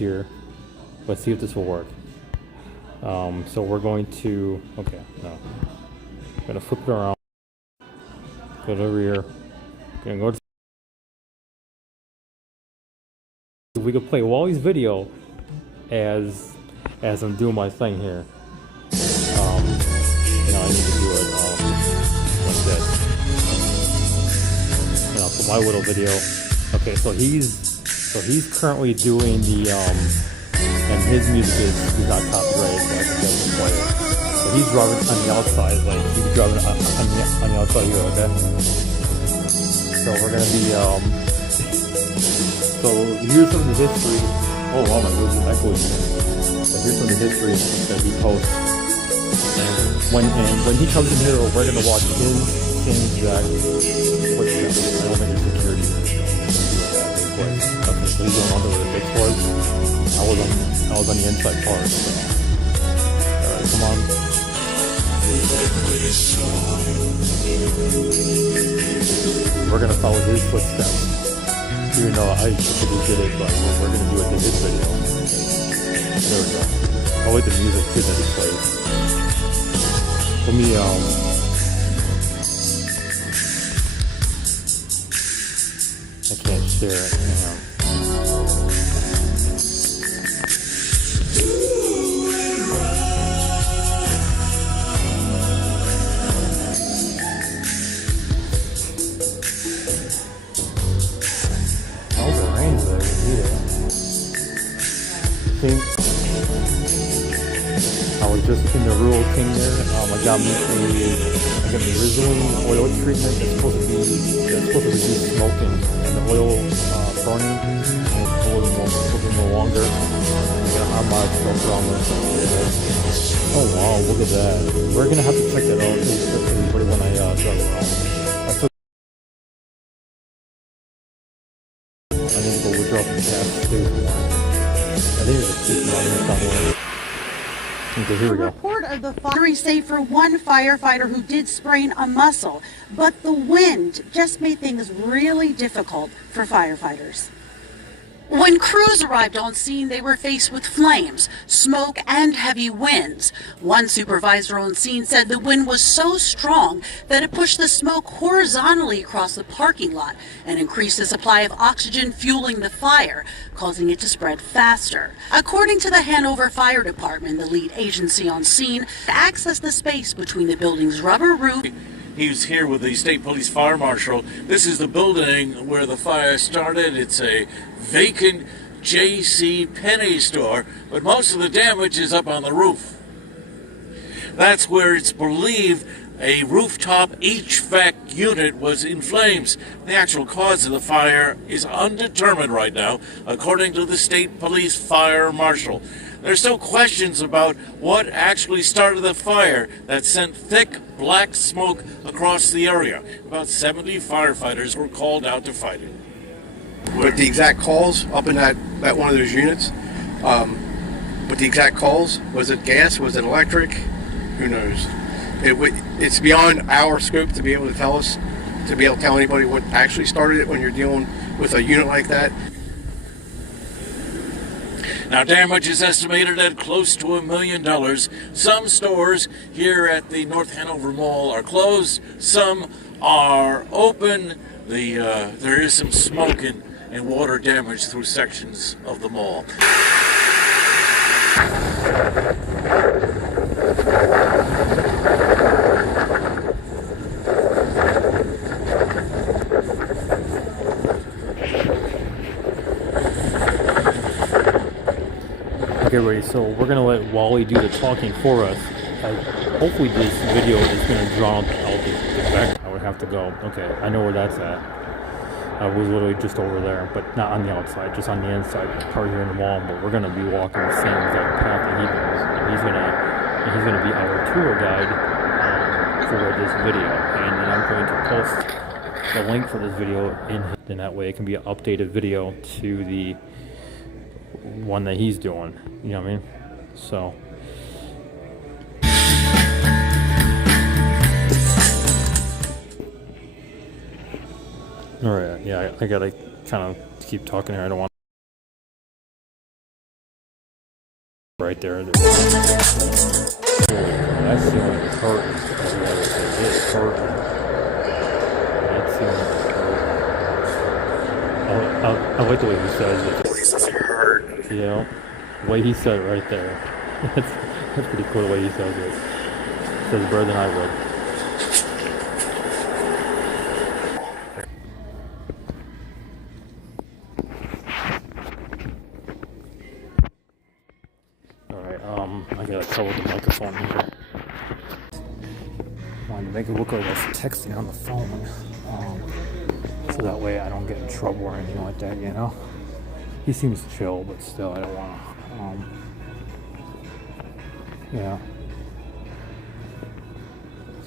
here. Let's see if this will work. So we're going to, okay, no. I'm gonna flip it around. Go over here. Gonna go to, we could play Wally's video as I'm doing my thing here. I need to do it like this. And I'll put my little video. Okay, so he's currently doing the and his music he's not copyrighted, so I can definitely play it. So he's driving on the outside, like he's driving on the outside here, okay? So we're gonna be so here's some of the history. Oh wow, my goodness, that goes in. So here's some of the history that he posts. And when he comes in here, we're gonna watch his exact footsteps. I don't think it's security. Okay, so he's going on to where the big was. I was on the inside part. So. Alright, come on. We're gonna follow his footsteps. Even though I typically did it, but we're gonna do it in his video. There we go. I like the music too that he plays. Let me I can't share it. Oh, the rain's there. I was just in the rural king there. I got the Rizzling oil treatment. It's supposed to reduce smoking and the oil burning a little more longer. Oh wow, look at that. We're gonna have to check that out when I drive around. I need to go withdraw some cash. I think there's a seat on here somewhere. Okay, here we go. A report of the fire saved for one firefighter who did sprain a muscle, but the wind just made things really difficult for firefighters. When crews arrived on scene, they were faced with flames, smoke, and heavy winds. One supervisor on scene said the wind was so strong that it pushed the smoke horizontally across the parking lot and increased the supply of oxygen fueling the fire, causing it to spread faster. According to the Hanover Fire Department, the lead agency on scene, to access the space between the building's rubber roof. He was here with the State Police Fire Marshal. This is the building where the fire started. It's a vacant J.C. Penney store, but most of the damage is up on the roof. That's where it's believed a rooftop HVAC unit was in flames. The actual cause of the fire is undetermined right now, according to the State Police Fire Marshal. There's still questions about what actually started the fire that sent thick black smoke across the area. About 70 firefighters were called out to fight it. With the exact cause up in that one of those units, with the exact cause, was it gas, was it electric? Who knows? It's beyond our scope to be able to tell us, to be able to tell anybody what actually started it when you're dealing with a unit like that. Now, damage is estimated at close to $1 million. Some stores here at the North Hanover Mall are closed. Some are open. There is some smoke and water damage through sections of the mall. Okay, ready. So we're gonna let Wally do the talking for us. Hopefully this video is gonna draw out the back. I would have to go. Okay, I know where that's at. I was literally just over there, but not on the outside, just on the inside part here in the mall. But we're gonna be walking the same exact path that he does. And he's gonna be our tour guide for this video, and then I'm going to post the link for this video in that way it can be an updated video to the one that he's doing, you know what I mean? So all right, yeah, I gotta kind of keep talking here. I don't want right there. That ceiling is hurting. It's hurting. That ceiling is hurting. I like the way he says it. This is hurt. You know, the way he said it right there. That's pretty cool the way he says it. He says better than I would. I gotta cover the microphone here. Wanted to make it look like I was texting on the phone, so that way I don't get in trouble or anything like that, you know? He seems chill, but still, I don't wanna, yeah.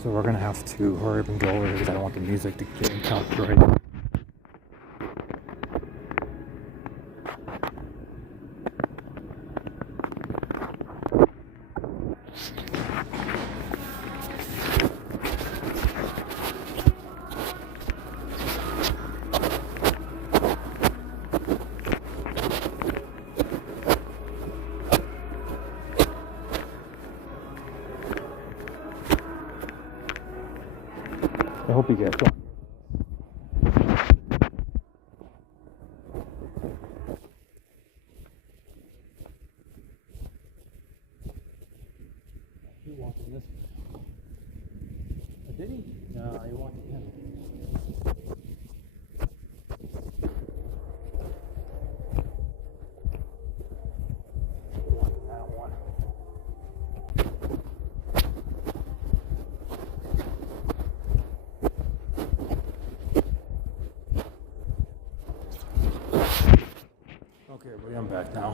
So we're gonna have to hurry up and go over because I don't want the music to get copyrighted. I hope you get one. He wanted this one. Did he? No, he wanted him. He wanted that one. Okay, everybody, I'm back now.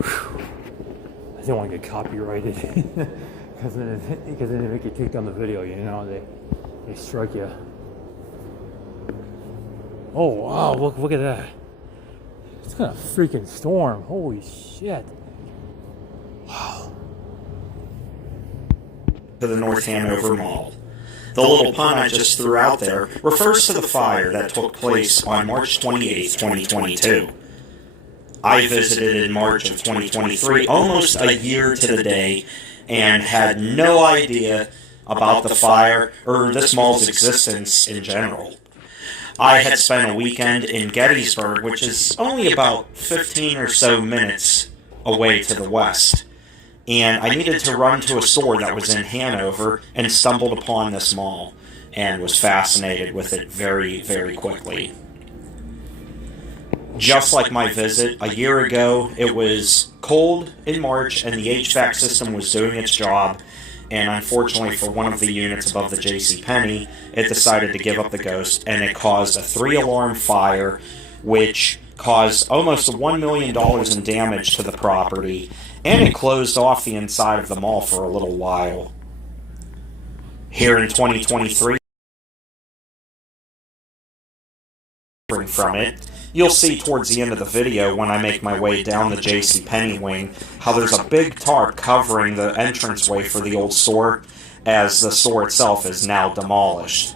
Whew. I didn't want to get copyrighted because then they make you take down the video. You know, they strike you. Oh wow! Look at that! It's got a freaking storm. Holy shit! Wow. To the North Hanover Mall. The little pun I just threw out there refers to the fire that took place on March 28, 2022. I visited in March of 2023, almost a year to the day, and had no idea about the fire or this mall's existence in general. I had spent a weekend in Gettysburg, which is only about 15 or so minutes away to the west, and I needed to run to a store that was in Hanover and stumbled upon this mall and was fascinated with it very, very quickly. Just like my visit a year ago, it was cold in March and the HVAC system was doing its job, and unfortunately for one of the units above the JCPenney, it decided to give up the ghost and it caused a 3-alarm fire, which caused almost $1 million in damage to the property, and it closed off the inside of the mall for a little while. Here in 2023, from it, you'll see towards the end of the video when I make my way down the JCPenney wing how there's a big tarp covering the entranceway for the old store, as the store itself is now demolished.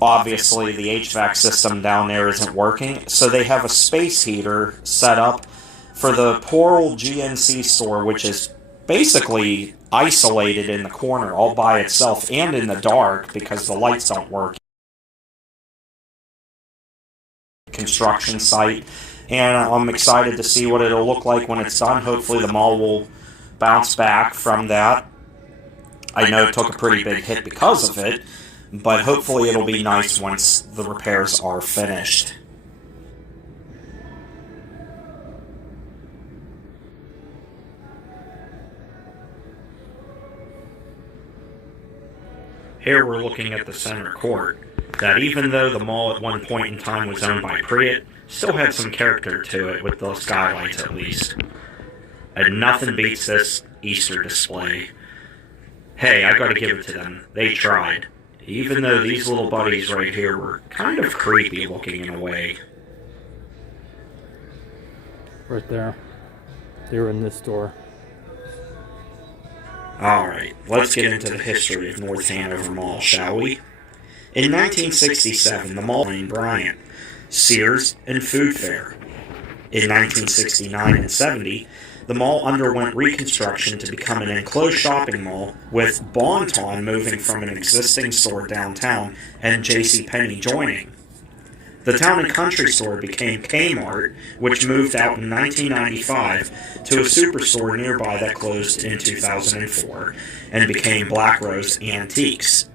Obviously, the HVAC system down there isn't working, so they have a space heater set up for the poor old GNC store, which is basically isolated in the corner all by itself and in the dark because the lights don't work. Construction site, and I'm excited to see what it'll look like when it's done. Hopefully the mall will bounce back from that. I know it took a pretty big hit because of it, but hopefully it'll be nice once the repairs are finished. Here we're looking at the center court, that even though the mall at one point in time was owned by Priet, still had some character to it with those skylights at least. And nothing beats this Easter display. Hey, I gotta give it to them, they tried. Even though these little buddies right here were kind of creepy looking in a way. Right there. They were in this store. Alright, let's get into the history of North Hanover Mall, shall we? In 1967, the mall named Bryant, Sears, and Food Fair. In 1969 and 70, the mall underwent reconstruction to become an enclosed shopping mall, with Bon-Ton moving from an existing store downtown and JCPenney joining. The Town and Country store became Kmart, which moved out in 1995 to a superstore nearby that closed in 2004 and became Black Rose Antiques.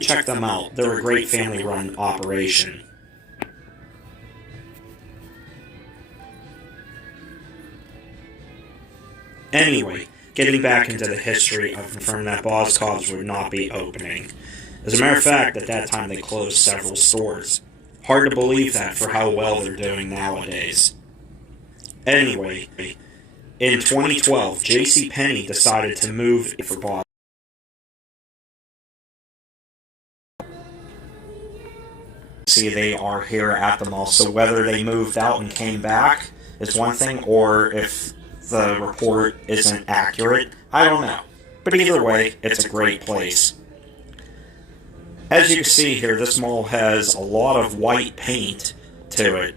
Check them out. They're a great family-run operation. Anyway, getting back into the history of confirming that Boscov's would not be opening. As a matter of fact, at that time they closed several stores. Hard to believe that for how well they're doing nowadays. Anyway, in 2012, JCPenney decided to move for Boscov. See, they are here at the mall, so whether they moved out and came back is one thing, or if the report isn't accurate, I don't know. But either way, it's a great place. As you can see here, this mall has a lot of white paint to it.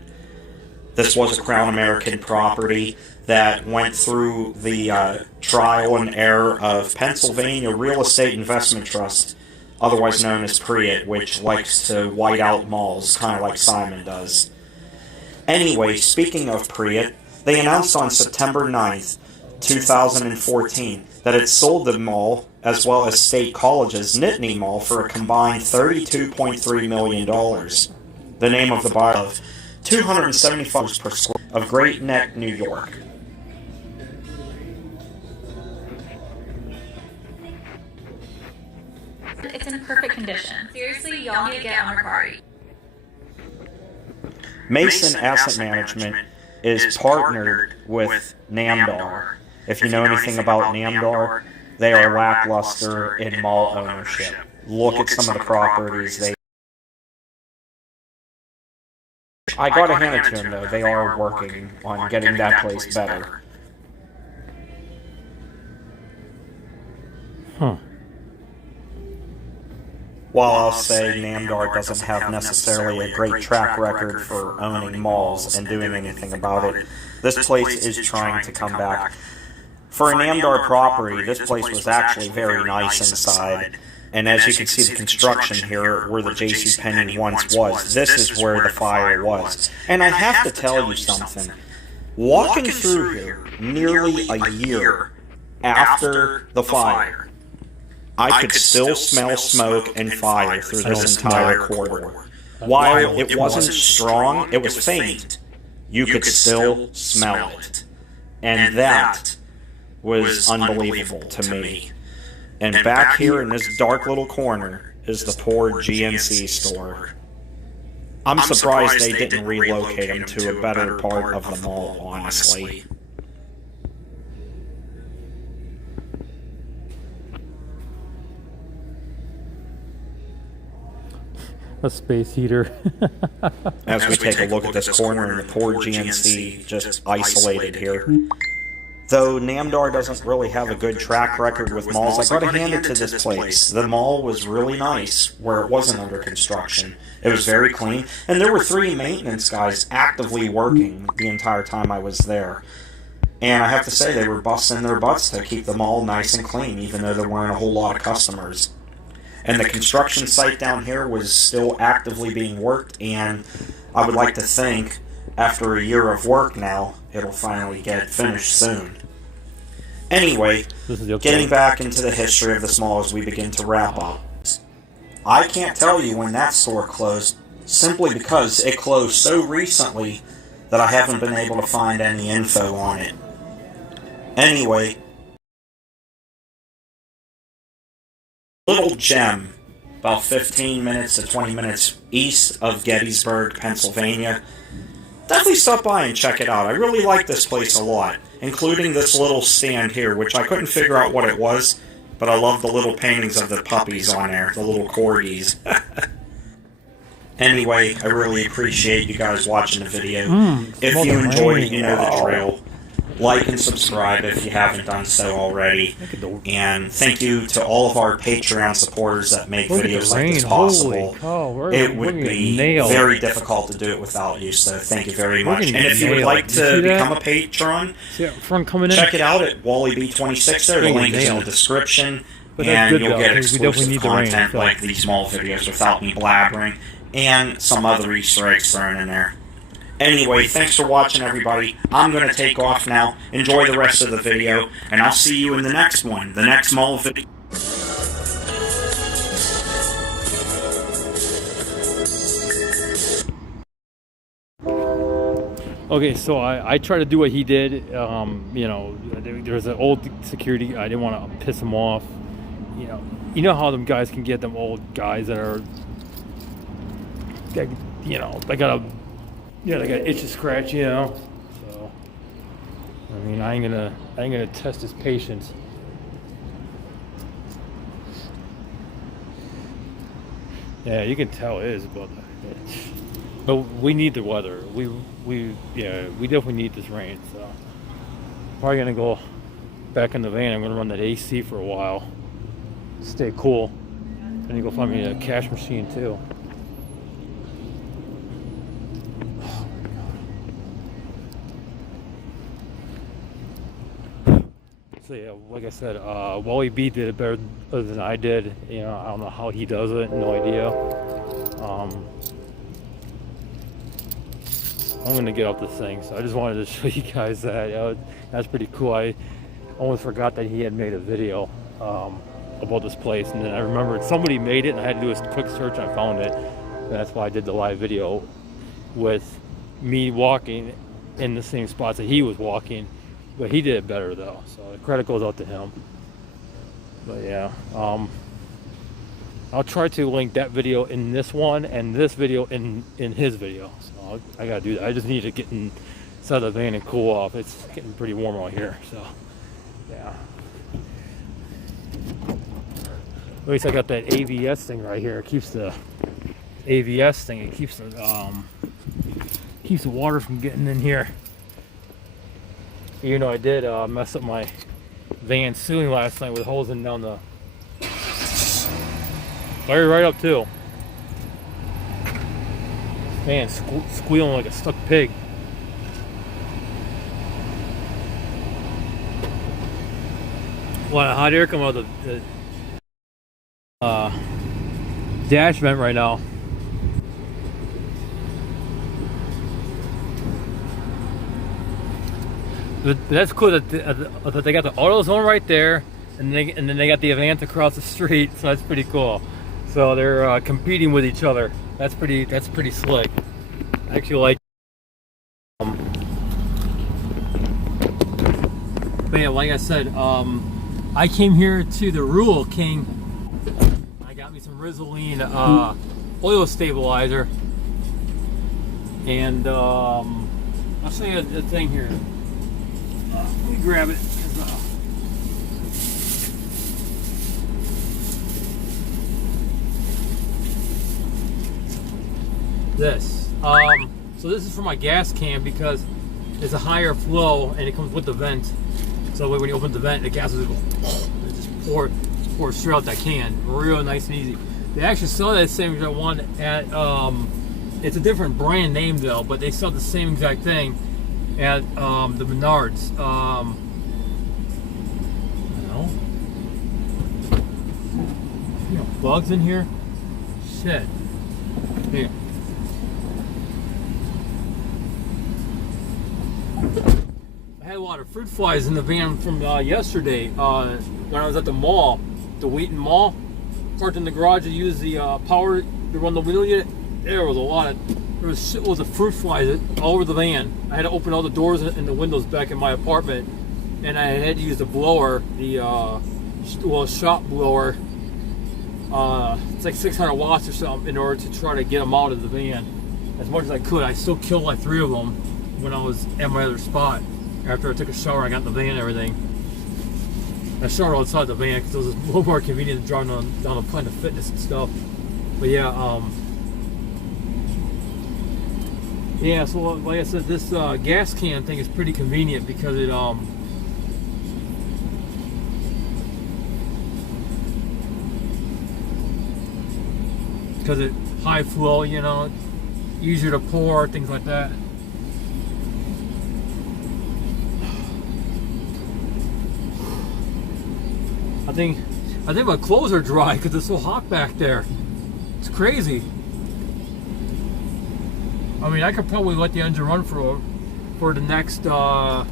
This was a Crown American property that went through the trial and error of Pennsylvania Real Estate Investment Trust, otherwise known as PREIT, which likes to white out malls, kind of like Simon does. Anyway, speaking of PREIT, they announced on September 9th, 2014, that it sold the mall, as well as State College's Nittany Mall, for a combined $32.3 million. The name of the buyer of $275 per square of Great Neck, New York. It's in perfect condition. Seriously, y'all need to get on our party. Mason Asset Management is partnered with Namdar. If you know anything about Namdar, they are lackluster in mall ownership. Look at some of the properties they... I gotta hand it to them though, they are working on getting that place better. Huh. While I'll say Namdar doesn't have necessarily a great track record for owning malls and doing anything about it, this place is trying to come back. For a Namdar property, this place was actually very nice inside, and as you can see the construction here where the JCPenney once was, this is where the fire was. And I have to tell you something, walking through here nearly a year after the fire, I could still smell smoke and fire through this entire corridor. While it wasn't strong, it was faint. You could still smell it. And that was unbelievable to me. And back here in this dark little corner is the poor GNC store. I'm surprised they didn't relocate them to a better part of the mall, honestly. A space heater. As we take a look at this corner and the poor GNC just isolated here. Though Namdar doesn't really have a good track record with malls, I gotta hand it to this place. The mall was really nice where it wasn't under construction. It was very clean, and there were 3 maintenance guys actively working the entire time I was there. And I have to say, they were busting their butts to keep the mall nice and clean, even though there weren't a whole lot of customers. And the construction site down here was still actively being worked, and I would like to think, after a year of work now, it'll finally get finished soon. Anyway, getting back into the history of the mall as we begin to wrap up. I can't tell you when that store closed, simply because it closed so recently that I haven't been able to find any info on it. Anyway, little gem, about 15 minutes to 20 minutes east of Gettysburg, Pennsylvania. Definitely stop by and check it out. I really like this place a lot, including this little stand here, which I couldn't figure out what it was, but I love the little paintings of the puppies on there, the little corgis. Anyway, I really appreciate you guys watching the video. If you enjoyed it, you know the drill. like and subscribe if you haven't done so already. And thank you to all of our Patreon supporters that make videos like this possible. It would be very difficult to do it without you, so thank you very much. And if you would like to become a patron, check it out at wallieb26. The link is in the description. And you'll get exclusive content like these small videos without me blabbering, and some other Easter eggs thrown in there. Anyway, thanks for watching, everybody. I'm going to take off now. Enjoy the rest of the video, and I'll see you in the next one, the next small video. Okay, so I tried to do what he did. You know, there's an old security. I didn't want to piss him off. You know how them guys can get, them old guys that are, you know, they got itch to scratch, you know. So I mean, I ain't gonna test his patience. Yeah, you can tell it is about that. But we need the weather. We definitely need this rain. So probably gonna go back in the van. I'm gonna run that AC for a while. Stay cool. And you go find me a cash machine too. So yeah, like I said, Wally B did it better than I did. You know, I don't know how he does it. No idea. I'm gonna get up this thing, so I just wanted to show you guys that. That's pretty cool. I almost forgot that he had made a video about this place, and then I remembered somebody made it, and I had to do a quick search, and I found it. And that's why I did the live video with me walking in the same spots that he was walking, but he did it better though. So the credit goes out to him. But yeah, I'll try to link that video in this one and this video in his video. So I gotta do that. I just need to get inside the van and cool off. It's getting pretty warm out here, so yeah. At least I got that AVS thing right here. It keeps the AVS thing. It keeps the water from getting in here. You know, I did mess up my van ceiling last night with hosing down the fire right up too. Man, squealing like a stuck pig. A lot of hot air coming out of the dash vent right now. But that's cool that they got the AutoZone right there, and then they got the Avant across the street. So that's pretty cool. So they're competing with each other. That's pretty slick. I actually like. But yeah, like I said, I came here to the Rural King. I got me some Rizzoline oil stabilizer, and I'll show you the thing here. Let me grab it. This. So this is for my gas can because it's a higher flow and it comes with the vent. So when you open the vent, the gas is just pour straight out that can. Real nice and easy. They actually sell that same exact one at it's a different brand name though, but they sell the same exact thing at the Menards. You know, bugs in here. Shit. Here. I had a lot of fruit flies in the van from yesterday when I was at the mall, the Wheaton Mall. Parked in the garage to use the power to run the window unit. There was shitloads of fruit flies all over the van. I had to open all the doors and the windows back in my apartment, and I had to use the blower, the shop blower. It's like 600 watts or something in order to try to get them out of the van as much as I could. I still killed like 3 of them when I was at my other spot. After I took a shower, I got in the van and everything. I showered outside the van because it was a little more convenient than driving down to Planet Fitness and stuff. But yeah, Yeah, so like I said, this gas can thing is pretty convenient because it high flow, you know, easier to pour, things like that. I think my clothes are dry because it's so hot back there. It's crazy. I mean, I could probably let the engine run for the next hour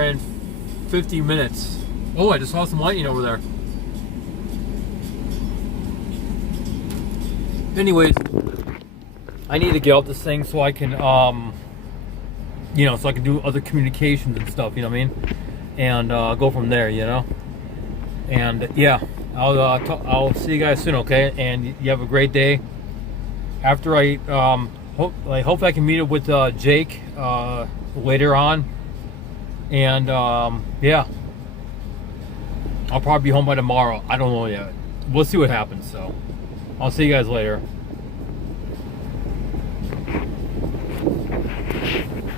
and 50 minutes. Oh, I just saw some lightning over there. Anyways, I need to get out this thing so I can, you know, so I can do other communications and stuff. You know what I mean? And go from there. You know. And yeah, I'll see you guys soon. Okay? And you have a great day. After I hope I can meet up with Jake later on, and yeah, I'll probably be home by tomorrow. I don't know yet. We'll see what happens. So I'll see you guys later.